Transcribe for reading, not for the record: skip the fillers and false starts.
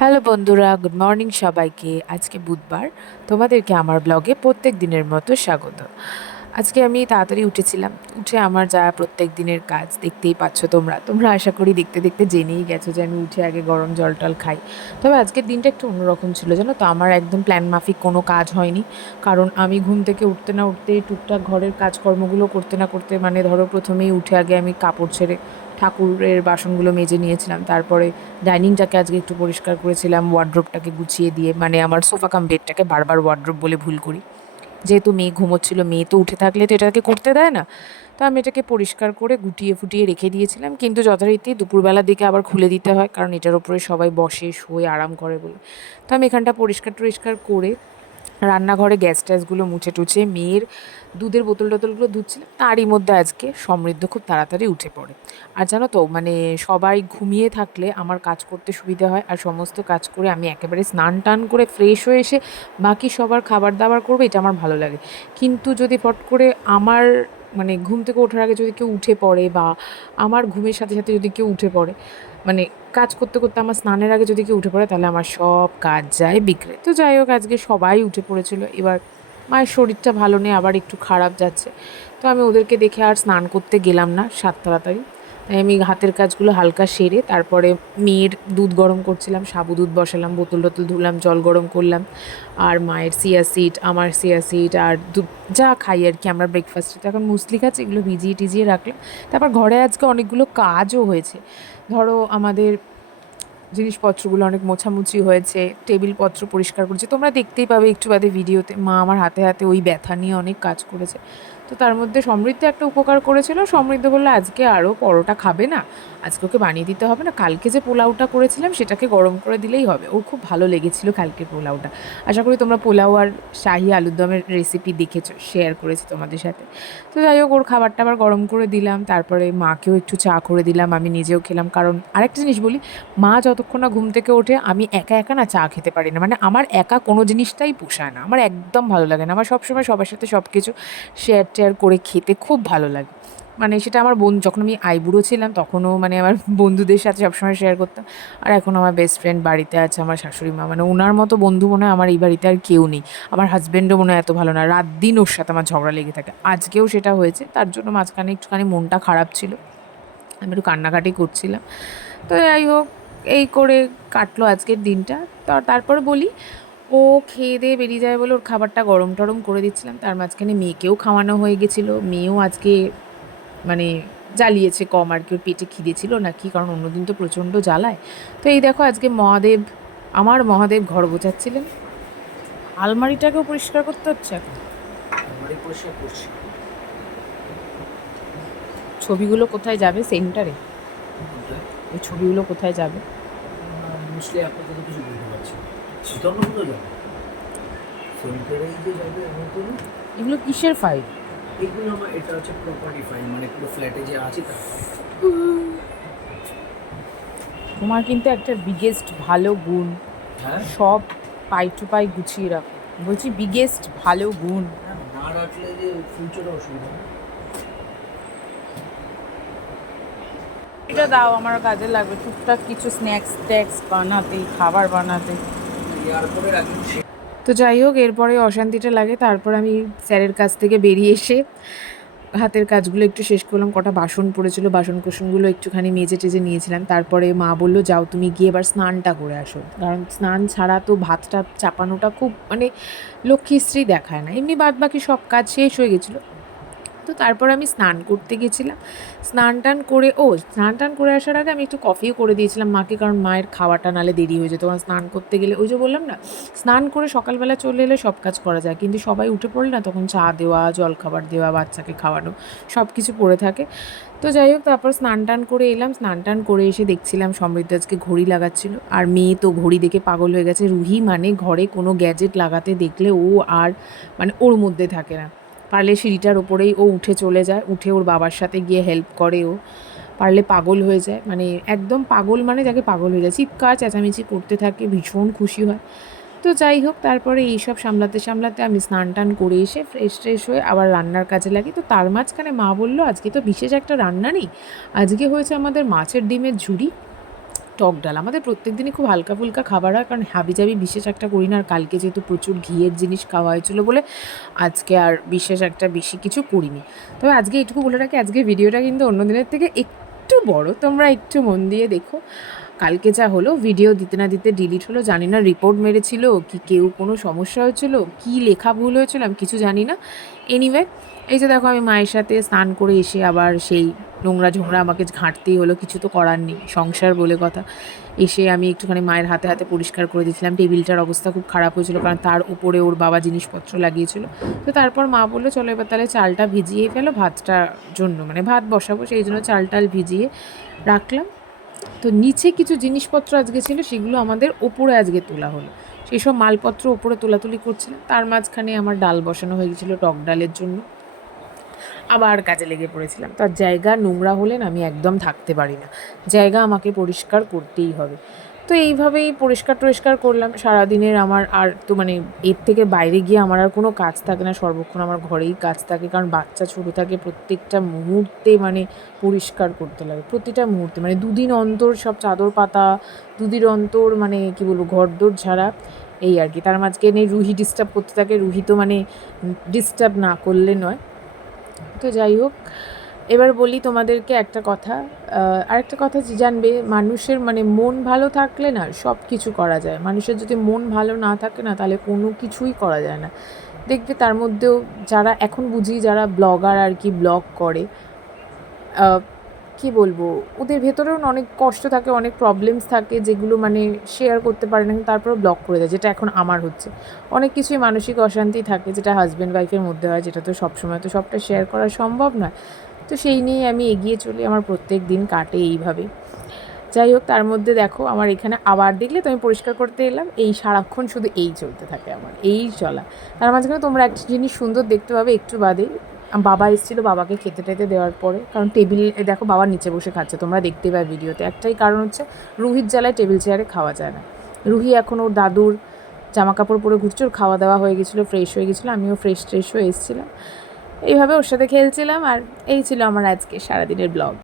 Hello বন্ধুরা, good morning সবাইকে। আজকে বুধবার, তোমাদেরকে আমার ব্লগে প্রত্যেক দিনের মতো স্বাগত। আজকে আমি তাড়াতাড়ি উঠেছিলাম। উঠে আমার যা প্রত্যেক দিনের কাজ দেখতেই পাচ্ছ তোমরা আশা করি দেখতে দেখতে জেনেই গেছো যে আমি উঠে আগে গরম জল টল খাই। তবে আজকের দিনটা একটু অন্যরকম ছিল, জানো তো। আমার একদম প্ল্যান মাফিক কোনো কাজ হয়নি, কারণ আমি ঘুম থেকে উঠতে না উঠতে টুকটাক ঘরের কাজকর্মগুলো করতে না করতে, মানে ধরো প্রথমেই উঠে আগে আমি কাপড় ছেড়ে ঠাকুরের বাসনগুলো মেজে নিয়েছিলাম। তারপরে ডাইনিংটাকে আজকে একটু পরিষ্কার করেছিলাম, ওয়ার্ড্রোবটাকে গুছিয়ে দিয়ে, মানে আমার সোফা কাম বেডটাকে বারবার ওয়ার্ড্রোব বলে ভুল করি, যেহেতু মেয়ে ঘুমোচ্ছিল। মেয়ে তো উঠে থাকলে তো এটাকে করতে দেয় না। তো আমি এটাকে পরিষ্কার করে গুটিয়ে ফুটিয়ে রেখে দিয়েছিলাম, কিন্তু যথারীতি দুপুরবেলার দিকে আবার খুলে দিতে হয়, কারণ এটার ওপরে সবাই বসে শুয়ে আরাম করে বলে। তো আমি এখানটা পরিষ্কার টরিষ্কার করে রান্নাঘরে গ্যাস ট্যাসগুলো মুছে টুছে মেয়ের দুধের বোতল টোতলগুলো ধুচ্ছিলাম। তারই মধ্যে আজকে সমৃদ্ধ খুব তাড়াতাড়ি উঠে পড়ে। আর জানো তো, মানে সবাই ঘুমিয়ে থাকলে আমার কাজ করতে সুবিধা হয়, আর সমস্ত কাজ করে আমি একেবারে স্নান টান করে ফ্রেশ হয়ে এসে বাকি সবার খাবার দাবার করবে, এটা আমার ভালো লাগে। কিন্তু যদি ফট করে আমার, মানে ঘুম থেকে ওঠার আগে যদি কেউ উঠে পড়ে, বা আমার ঘুমের সাথে সাথে যদি কেউ উঠে পড়ে, মানে কাজ করতে করতে আমার স্নানের আগে যদি কেউ উঠে পড়ে, তাহলে আমার সব কাজ যায় বিগড়ে। তো যাই হোক, আজকে সবাই উঠে পড়েছিল। এবার মায়ের শরীরটা ভালো নেই, আবার একটু খারাপ যাচ্ছে। তো আমি ওদেরকে দেখে আর স্নান করতে গেলাম না সাত তাড়াতাড়ি। তাই আমি হাতের কাজগুলো হালকা সেরে তারপরে মেয়ের দুধ গরম করছিলাম, সাবু দুধ বসালাম, বোতল টোতল ধুলাম, জল গরম করলাম। আর মায়ের সিয়া সিড, আমার সিয়া সিড আর দুধ যা খাই আর কি আমরা ব্রেকফাস্টে, তো এখন মুসলি খাচ্ছি, এগুলো ভিজিয়ে টিজিয়ে রাখলাম। তারপর ঘরে আজকে অনেকগুলো কাজও হয়েছে। ধরো আমাদের জিনিসপত্রগুলো অনেক মোছামুছি হয়েছে, টেবিলপত্র পরিষ্কার করেছে, তোমরা দেখতেই পাবে একটু বাদে ভিডিওতে। মা আমার হাতে হাতে ওই ব্যথা নিয়ে অনেক কাজ করেছে। তো তার মধ্যে সমৃদ্ধ একটা উপকার করেছিল। সমৃদ্ধ বললো আজকে আরও পরোটা খাবে না, আজকে ওকে বানিয়ে দিতে হবে না, কালকে যে পোলাওটা করেছিলাম সেটাকে গরম করে দিলেই হবে। ওর খুব ভালো লেগেছিল কালকের পোলাওটা। আশা করি তোমরা পোলাও আর শাহি আলুর দমের রেসিপি দেখেছো, শেয়ার করেছি তোমাদের সাথে। তো যাই হোক, ওর খাবারটা আবার গরম করে দিলাম, তারপরে মাকেও একটু চা করে দিলাম, আমি নিজেও খেলাম। কারণ আরেকটা জিনিস বলি, মা যতক্ষণ না ঘুম থেকে ওঠে আমি একা একা না চা খেতে পারি না। মানে আমার একা কোনো জিনিসটাই পোষায় না, আমার একদম ভালো লাগে না। আমার সবসময় সবার সাথে সব কিছু শেয়ার টেয়ার করে খেতে খুব ভালো লাগে। মানে সেটা আমার বোন, যখন আমি আইবুড়ো ছিলাম তখনও মানে আমার বন্ধুদের সাথে সবসময় শেয়ার করতাম। আর এখন আমার বেস্ট ফ্রেন্ড বাড়িতে আছে, আমার শাশুড়ি মা, মানে ওনার মতো বন্ধু মনে হয় আমার এই বাড়িতে আর কেউ নেই। আমার হাজব্যান্ডও মনে হয় এত ভালো না, রাত দিন ওর সাথে আমার ঝগড়া লেগে থাকে। আজকেও সেটা হয়েছে, তার জন্য মাঝখানে একটুখানি মনটা খারাপ ছিল, আমি একটু কান্নাকাটি করছিলাম। তো যাই হোক, এই করে কাটলো আজকের দিনটা। তো তারপর বলি, ও খেয়ে দিয়ে বেরিয়ে যায় বলে ওর খাবারটা গরম টরম করে দিচ্ছিলাম, তার মাঝখানে মেয়েকেও খাওয়ানো হয়ে গেছিলো। মেয়েও আজকে মানে জ্বালিয়েছে কম আর কি, ওর পেটে খিদে ছিল না কি, কারণ অন্যদিন তো প্রচণ্ড জ্বালায়। তো এই দেখো, আজকে মহাদেব, আমার মহাদেব ঘর গোছাচ্ছিলেন। আলমারিটাকেও পরিষ্কার করতে হচ্ছে এখন। আলমারি পরিষ্কার করছি। ছবিগুলো কোথায় যাবে? সেন্টারে? কোথায়? ওই ছবিগুলো কোথায় যাবে? মোস্টলি আপাতত কিছু বলতে পারছি না। সেজন্য কোথাও যাবে? সেন্টারেই যে যাবে এমন তো না। এগুলো কিসের ফাইল? এগুলো আমার, এটা হচ্ছে প্রপার্টি ফাইল, মানে পুরো ফ্ল্যাটে যে আছে তার ফাইল। তোমার কিন্তু একটা বিগেস্ট ভালো গুণ, হ্যাঁ, সব পাই টু পাই গুছিয়ে রাখো। বলছি বিগেস্ট ভালো গুণ। হ্যাঁ, না রাখলে যে ফিউচারে অসুবিধা হবে। এটা দাও, আমার কাজে লাগবে টুকটাক কিছু স্ন্যাক্স ট্যাক্স বানাতে, খাবার বানাতে। এয়ারপোর্টের আগে তো যাই হোক, এরপরে অশান্তিটা লাগে। তারপর আমি স্যারের কাছ থেকে বেরিয়ে এসে হাতের কাজগুলো একটু শেষ করলাম। কটা বাসন পড়েছিল, বাসন কোসনগুলো একটুখানি মেজে টেজে নিয়েছিলাম। তারপরে মা বললো যাও তুমি গিয়ে এবার স্নানটা করে আসো, কারণ স্নান ছাড়া তো ভাতটা চাপানোটা খুব মানে লক্ষ্মীশ্রী দেখায় না। এমনি বাদ বাকি সব কাজ শেষ হয়ে গেছিলো। তো তারপর আমি স্নান করতে গেছিলাম। স্নান টান করে আসার আগে আমি একটু কফিও করে দিয়েছিলাম মাকে, কারণ মায়ের খাওয়াটা নালে দেরি হয়ে যেত। কারণ স্নান করতে গেলে ওই যে বললাম না, স্নান করে সকালবেলা চলে এলে সব কাজ করা যায়, কিন্তু সবাই উঠে পড়লে না, তখন চা দেওয়া, জলখাবার দেওয়া, বাচ্চাকে খাওয়ানো, সব কিছু পড়ে থাকে। তো যাই হোক, তারপর স্নান টান করে এলাম। স্নান টান করে এসে দেখছিলাম সমৃদ্ধ আজকে ঘড়ি লাগাচ্ছিল, আর মেয়ে তো ঘড়ি দেখে পাগল হয়ে গেছে। রুহি মানে ঘরে কোনো গ্যাজেট লাগাতে দেখলে ও আর মানে ওর মধ্যে থাকে না। পারলে সিঁড়িটার ওপরেই ও উঠে চলে যায়, উঠে ওর বাবার সাথে গিয়ে হেল্প করে। ও পারলে পাগল হয়ে যায়, মানে একদম পাগল, মানে যাকে পাগল হয়ে যায়, চিৎকার চেঁচামেচি করতে থাকে, ভীষণ খুশি হয়। তো যাই হোক, তারপরে এইসব সামলাতে সামলাতে আমি স্নান টান করে এসে ফ্রেশ ট্রেশ হয়ে আবার রান্নার কাজে লাগি। তো তার মাঝখানে মা বললো আজকে তো বিশেষ একটা রান্না নেই, আজকে হয়েছে আমাদের মাছের ডিমের ঝুড়ি। টক ডাল। আমাদের প্রত্যেক দিনই খুব হালকা ফুলকা খাবার হয়, কারণ হাবিজাবি বিশেষ একটা করি না। আর কালকে যেহেতু প্রচুর ঘিয়ের জিনিস খাওয়া হয়েছিল বলে আজকে আর বিশেষ একটা বেশি কিছু করিনি। তবে আজকে এটুকু বলে রাখি, আজকে ভিডিওটা কিন্তু অন্য দিনের থেকে একটু বড়, তোমরা একটু মন দিয়ে দেখো। কালকে যা হলো, ভিডিও দিতে না দিতে ডিলিট হলো, জানি না রিপোর্ট মেরেছিল কি কেউ কোনো সমস্যা হয়েছিল, কি লেখা ভুল হয়েছিল আমি কিছু জানি না। এনিওয়ে, এই যে দেখো আমি মায়ের সাথে স্নান করে এসে আবার সেই নোংরা ঝোংরা আমাকে ঘাঁটতেই হলো, কিছু তো করার নেই, সংসার বলে কথা। এসে আমি একটুখানি মায়ের হাতে হাতে পরিষ্কার করে দিয়েছিলাম। টেবিলটার অবস্থা খুব খারাপ হয়েছিল, কারণ তার উপরে ওর বাবা জিনিসপত্র লাগিয়েছিল। তো তারপর মা বললো চলো এবার তাহলে চালটা ভিজিয়ে ফেলো ভাতটার জন্য, মানে ভাত বসাবো, সেই জন্য চাল টাল ভিজিয়ে রাখলাম। তো নিচে কিছু জিনিসপত্র আজকে ছিল, সেগুলো আমাদের ওপরে আজকে তোলা হলো। সেই সব মালপত্র ওপরে তোলাতুলি করছিলাম, তার মাঝখানে আমার ডাল বসানো হয়ে গেছিলো টক ডালের জন্য। আবার কাজে লেগে পড়েছিলাম। তার জায়গা নোংরা হলেন আমি একদম থাকতে পারি না, জায়গা আমাকে পরিষ্কার করতেই হবে। তো এইভাবেই পরিষ্কার করলাম সারাদিনের। আমার আর তো মানে এর থেকে বাইরে গিয়ে আমার আর কোনো কাজ থাকে না, সর্বক্ষণ আমার ঘরেই কাজ থাকে, কারণ বাচ্চা ছোটো থাকে, প্রত্যেকটা মুহূর্তে মানে পরিষ্কার করতে লাগে, প্রতিটা মুহূর্তে। মানে দুদিন অন্তর সব চাদর পাতা, দুদিন অন্তর মানে কী বলবো ঘরদোর ঝাড়া, এই আর কি। তার মাঝখানে রুহি ডিস্টার্ব করতে থাকে, রুহি তো মানে ডিস্টার্ব না করলে নয়। তো যাই হোক, এবার বলি তোমাদেরকে একটা কথা। আরেকটা কথা জানবে, মানুষের মানে মন ভালো থাকলে না সব কিছু করা যায়। মানুষের যদি মন ভালো না থাকে না, তাহলে কোনো কিছুই করা যায় না। দেখবে তার মধ্যেও যারা এখন বুঝি যারা ব্লগার আর কি, ব্লগ করে, কী বলবো, ওদের ভেতরেও অনেক কষ্ট থাকে, অনেক প্রবলেমস থাকে, যেগুলো মানে শেয়ার করতে পারে না, কিন্তু তারপরেও ব্লগ করে দেয়, যেটা এখন আমার হচ্ছে। অনেক কিছুই মানসিক অশান্তি থাকে, যেটা হাজব্যান্ড ওয়াইফের মধ্যে হয়, যেটা তো সবসময় তো সবটা শেয়ার করা সম্ভব নয়। তো সেই নিয়ে আমি এগিয়ে চলি, আমার প্রত্যেক দিন কাটে এইভাবে। যাই হোক, তার মধ্যে দেখো আমার এখানে আবার দেখলে তো আমি পরিষ্কার করতে এলাম, এই সারাক্ষণ শুধু এই চলতে থাকে আমার, এই চলা। তার মাঝখানে তোমরা একটা জিনিস সুন্দর দেখতে পাবে একটু বাদে, বাবা এসেছিলো, বাবাকে খেতে টেতে দেওয়ার পরে, কারণ টেবিলে দেখো বাবা নিচে বসে খাচ্ছে, তোমরা দেখতে পাবে ভিডিওতে। একটাই কারণ হচ্ছে রুহির জ্বালায় টেবিল চেয়ারে খাওয়া যায় না। রুহি এখন ওর দাদুর জামা কাপড় পরে ঘুরছে, ওর খাওয়া দাওয়া হয়ে গেছিলো, ফ্রেশ হয়ে গেছিলো, আমিও ফ্রেশ হয়ে এসেছিলাম, এইভাবে ওর সাথে খেলছিলাম। আর এই ছিল আমার আজকে সারাদিনের ব্লগ।